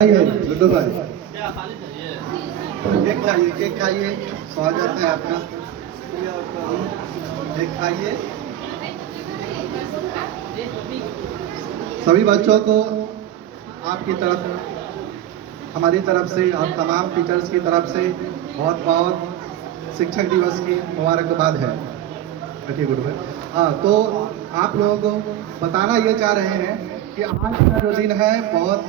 लड्डू भाई केक खाइए। स्वागत है आपका। केक खाइए। सभी बच्चों को आपकी तरफ, हमारी तरफ से और तमाम टीचर्स की तरफ से बहुत बहुत शिक्षक दिवस की मुबारकबाद है। रखिए गुड भाई। हाँ, तो आप लोगों को बताना ये चाह रहे हैं कि आज का जो दिन है बहुत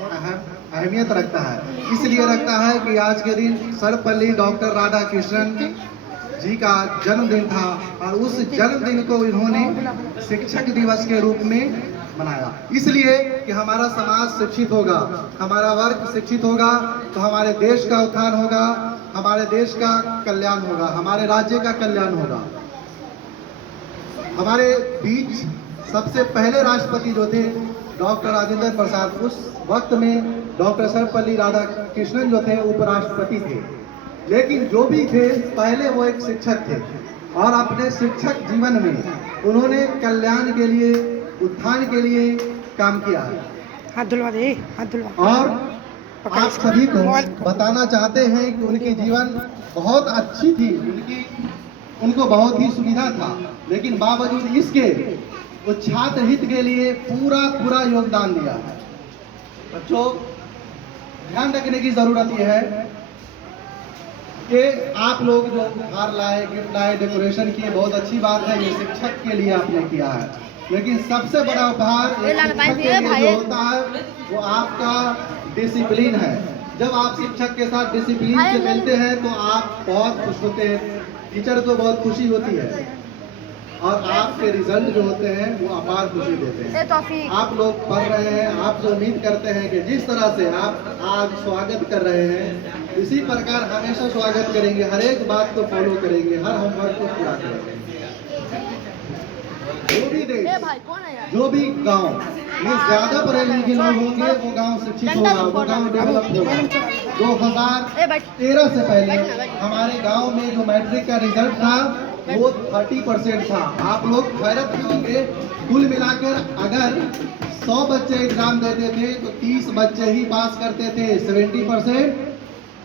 अहमियत रखता है। इसलिए रखता है कि आज के दिन सर्वपल्ली डॉक्टर राधाकृष्णन जी का जन्मदिन था और उस जन्मदिन को इन्होंने शिक्षक दिवस के रूप में मनाया। इसलिए कि हमारा समाज शिक्षित होगा, हमारा वर्ग शिक्षित होगा तो हमारे देश का उत्थान होगा, हमारे देश का कल्याण होगा, हमारे राज्य का कल्याण होगा। हमारे बीच सबसे पहले राष्ट्रपति जो थे डॉक्टर राजेंद्र प्रसाद, उस वक्त में डॉक्टर सर्वपल्ली राधाकृष्णन जो थे उपराष्ट्रपति थे। लेकिन जो भी थे पहले वो एक शिक्षक थे और अपने शिक्षक जीवन में उन्होंने कल्याण के लिए, उत्थान के लिए काम किया। हाथ धुलवा दे, हाथ धुलवा। और आप सभी को बताना चाहते हैं कि उनकी जीवन बहुत अच्छी थी, उनको बहुत ही सुविधा था, लेकिन बावजूद इसके वो छात्र हित के लिए पूरा योगदान दिया है। बच्चों, ध्यान रखने की जरूरत यह है कि आप लोग जो हार लाए, गिफ्ट लाए, डेकोरेशन किए, बहुत अच्छी बात है, ये शिक्षक के लिए आपने किया है। लेकिन सबसे बड़ा उपहार शिक्षक के लिए जो होता है वो आपका डिसिप्लिन है। जब आप शिक्षक के साथ डिसिप्लिन से मिलते हैं तो आप बहुत खुश होते हैं, टीचर को बहुत खुशी होती है और आपके रिजल्ट जो होते हैं वो अपार खुशी देते हैं। आप लोग पढ़ रहे हैं, आप जो उम्मीद करते हैं कि जिस तरह से आप आज स्वागत कर रहे हैं इसी प्रकार हमेशा स्वागत करेंगे, हर एक बात को फॉलो करेंगे, हर होमवर्क को पूरा करेंगे। जो भी देश, जो भी गांव में ज्यादा पढ़े लिखे लोग होंगे वो गांव शिक्षित होगा, वो गांव डेवलप होगा। 2013 से पहले हमारे गांव में जो मैट्रिक का रिजल्ट था वो 30% था। आप लोग हैरत होंगे, कुल मिलाकर अगर 100 बच्चे एग्जाम देते थे तो 30 बच्चे ही पास करते थे, 70%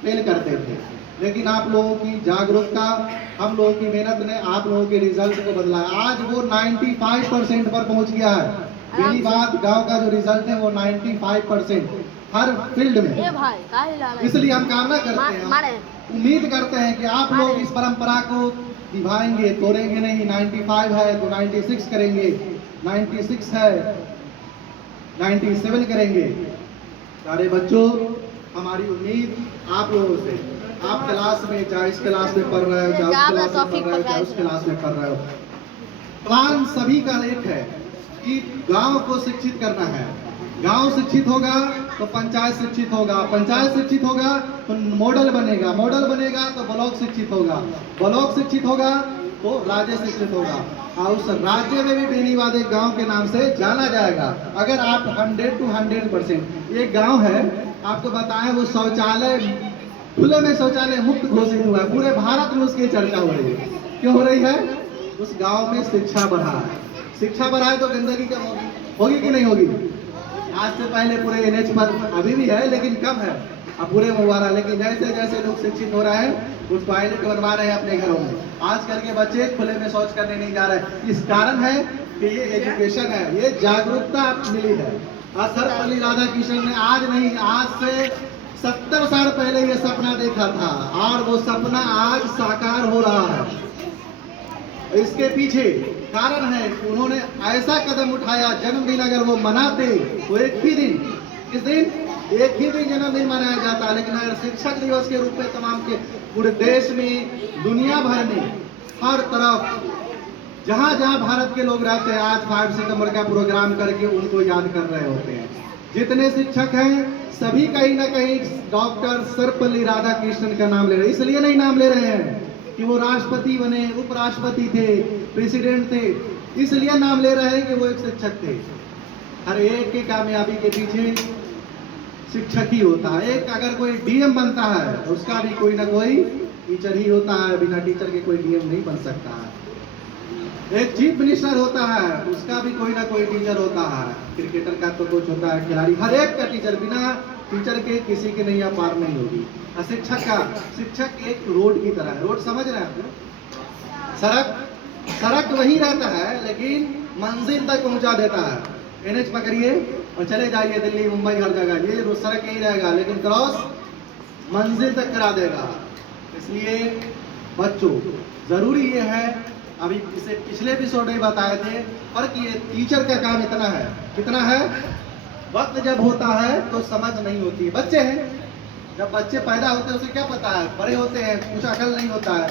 फेल करते थे। लेकिन आप लोगों की जागरूकता, हम लोगों की मेहनत ने आप लोगों के रिजल्ट को बदला है। आज वो 95% पर पहुंच गया है। पहली बात, गांव का जो रिजल्ट है वो 95% हर फील्ड में। इसलिए हम कामना करते हैं, उम्मीद करते हैं कि आप लोग इस परंपरा को निभाएंगे, तोड़ेंगे नहीं। 95 है तो 96 करेंगे, 96 है 97 करेंगे। सारे बच्चों, हमारी उम्मीद आप लोगों से, आप क्लास में, चाहे इस क्लास में पढ़ रहे हो, चाहे उस क्लास में पढ़ रहे हो, चाहे उस क्लास में पढ़ रहे हो, प्लान सभी का एक है कि गांव को शिक्षित करना है। गांव शिक्षित होगा तो पंचायत शिक्षित होगा, पंचायत शिक्षित होगा तो मॉडल बनेगा, मॉडल बनेगा तो ब्लॉक शिक्षित होगा, ब्लॉक शिक्षित होगा तो राज्य शिक्षित होगा और उस राज्य में भी बेनीवाद एक गांव के नाम से जाना जाएगा। अगर आप 100 to 100% एक गांव है, आपको बताएं वो शौचालय, खुले में शौचालय मुक्त घोषित हुआ है, पूरे भारत में उसकी चर्चा हो रही है। क्यों हो रही है? उस गांव में शिक्षा बढ़ा है। शिक्षा बढ़ाए तो गंदगी कम होगी कि नहीं होगी? आज से पहले पूरे NH पर अभी भी है लेकिन कम है, अब पूरे में हुआ रहा। लेकिन जैसे जैसे लोग शिक्षित हो रहे हैं उस टॉयलेट बनवा रहे हैं अपने घरों में। आजकल के बच्चे खुले में शौच करने नहीं जा रहे। इस कारण है कि ये एजुकेशन है, ये जागरूकता मिली है। और सर्वपल्ली राधाकृष्णन ने आज नहीं, आज से 70 साल पहले ये सपना देखा था और वो सपना आज साकार हो रहा है। इसके पीछे कारण है कि उन्होंने ऐसा कदम उठाया। जन्मदिन अगर वो मनाते तो एक ही दिन, इस दिन एक ही दिन जन्मदिन मनाया जाता, लेकिन अगर शिक्षक दिवस के रूप में तमाम के पूरे देश में, दुनिया भर में, हर तरफ जहां जहां भारत के लोग रहते हैं आज 5 सितंबर का प्रोग्राम करके उनको याद कर रहे होते हैं। जितने शिक्षक हैं सभी कहीं ना कहीं डॉक्टर सर्वपल्ली राधाकृष्णन का नाम ले रहे हैं। इसलिए नहीं नाम ले रहे हैं कि वो राष्ट्रपति बने, उपराष्ट्रपति थे, प्रेसिडेंट थे, इसलिए नाम ले रहे हैं कि वो एक शिक्षक थे। हर एक की कामयाबी के पीछे शिक्षक ही होता है। एक अगर कोई DM बनता है तो उसका भी कोई ना कोई टीचर ही होता है, बिना टीचर के कोई DM नहीं बन सकता है। एक चीफ मिनिस्टर होता है उसका भी कोई ना कोई टीचर होता है। क्रिकेटर का तो कोच होता है, खिलाड़ी, हर एक का टीचर, बिना टीचर के किसी के नैया पार नहीं होगी। और शिक्षक एक रोड की तरह है। रोड समझ रहे हैं आप लोग? सड़क वही रहता है लेकिन मंजिल तक पहुंचा देता है। एनएच पकड़िए और चले जाइए दिल्ली मुंबई हर जगह, ये सड़क यही रहेगा लेकिन क्रॉस मंजिल तक करा देगा। इसलिए बच्चों जरूरी ये है, अभी इसे पिछले एपिसोड में बताए थे, फर्क ये टीचर का काम इतना है, कितना है, वक्त जब होता है तो समझ नहीं होती है। बच्चे हैं, जब बच्चे पैदा होते हैं उसे क्या पता है, बड़े होते हैं कुछ अकल नहीं होता है,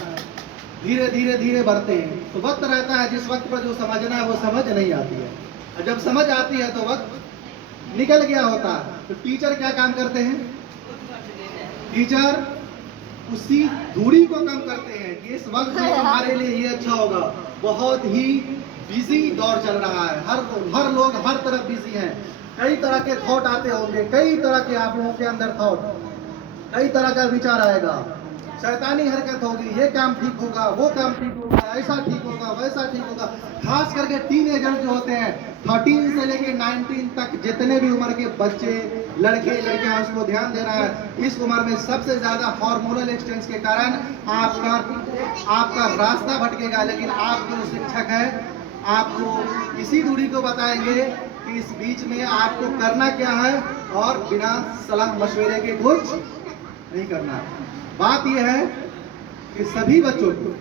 धीरे धीरे धीरे बढ़ते हैं, तो वक्त रहता है जिस वक्त पर जो समझना है वो समझ नहीं आती है, और जब समझ आती है तो वक्त निकल गया होता है। तो टीचर क्या काम करते हैं, टीचर उसी दूरी को कम करते हैं कि इस वक्त में हमारे लिए ये अच्छा होगा। बहुत ही बिजी दौर चल रहा है, हर लोग हर तरफ बिजी हैं, कई तरह के थॉट आते होंगे, कई तरह के आप लोगों के अंदर थॉट, कई तरह का विचार आएगा, शैतानी हरकत होगी, ये काम ठीक होगा, वो काम ठीक होगा, ऐसा ठीक होगा, वैसा ठीक होगा। खास करके टीनेजर जो होते हैं 13 से लेके 19 तक जितने भी उम्र के बच्चे, लड़के लड़कियां, उसको ध्यान देना है। इस उम्र में सबसे ज्यादा हार्मोनल एक्सचेंज के कारण आपका रास्ता भटकेगा, लेकिन आप जो शिक्षक है आपको इसी दूरी को बताएंगे कि इस बीच में आपको करना क्या है और बिना सलाह मशवरे के कुछ नहीं करना। बात यह है कि सभी बच्चों को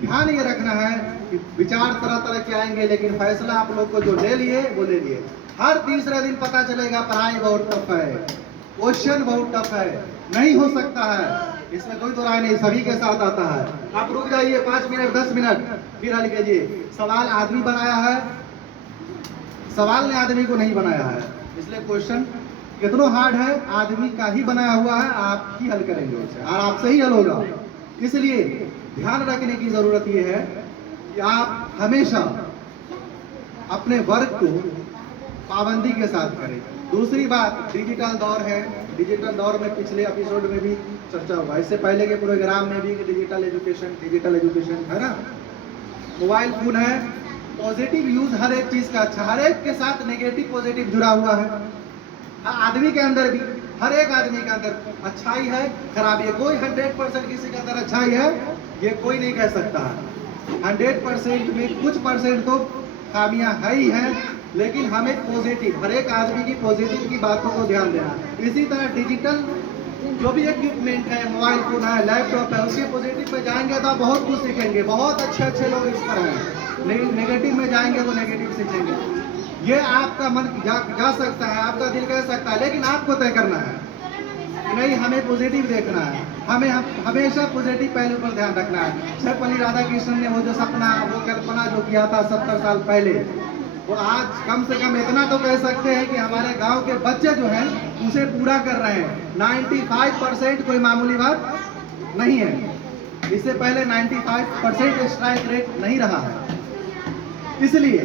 ध्यान ये रखना है कि विचार तरह तरह के आएंगे, लेकिन फैसला आप लोग को जो ले लिए वो ले लिए। हर तीसरे दिन पता चलेगा पढ़ाई बहुत टफ है, क्वेश्चन बहुत टफ है, नहीं हो सकता है, इसमें कोई दो राय नहीं, सभी के साथ आता है। आप रुक जाइए 5 मिनट 10 मिनट फिर हल कीजिए। सवाल आदमी बनाया है, सवाल ने आदमी को नहीं बनाया है, इसलिए क्वेश्चन कितना हार्ड है आदमी का ही बनाया हुआ है, आप ही हल करेंगे उसे और आपसे ही हल होगा। इसलिए ध्यान रखने की जरूरत यह है कि आप हमेशा अपने वर्क को पाबंदी के साथ करें। दूसरी बात, डिजिटल दौर है, डिजिटल दौर में पिछले एपिसोड में भी चर्चा हुआ, इससे पहले के प्रोग्राम में भी डिजिटल एजुकेशन है ना, मोबाइल फोन है, पॉजिटिव यूज हर एक चीज का अच्छा, हर एक के साथ नेगेटिव पॉजिटिव जुड़ा हुआ है। आदमी के अंदर भी, हर एक आदमी के अंदर अच्छाई है, खराबी है, कोई 100% किसी के अंदर अच्छाई है ये कोई नहीं कह सकता है। 100% में कुछ परसेंट तो खामियां है ही है, लेकिन हमें पॉजिटिव, हर एक आदमी की पॉजिटिव की बातों को ध्यान देना। इसी तरह डिजिटल जो भी इक्विपमेंट है, मोबाइल फोन है, लैपटॉप है, उसके पॉजिटिव में जाएंगे तो आप बहुत कुछ सीखेंगे, बहुत अच्छे लोग इस पर हैं। नेगेटिव में जाएंगे तो नेगेटिव सीखेंगे। ये आपका मन जा सकता है, आपका दिल कह सकता है, लेकिन आपको तय करना है कि नहीं हमें पॉजिटिव देखना है, हमें हमेशा पॉजिटिव पहलू पर ध्यान रखना है। सर्वपल्ली राधाकृष्णन ने वो जो सपना, वो कल्पना जो किया था 70 साल पहले, वो आज कम से कम इतना तो कह सकते हैं कि हमारे गांव के बच्चे जो हैं उसे पूरा कर रहे हैं। 95% कोई मामूली बात नहीं है, इससे पहले 95% स्ट्राइक रेट नहीं रहा है। इसलिए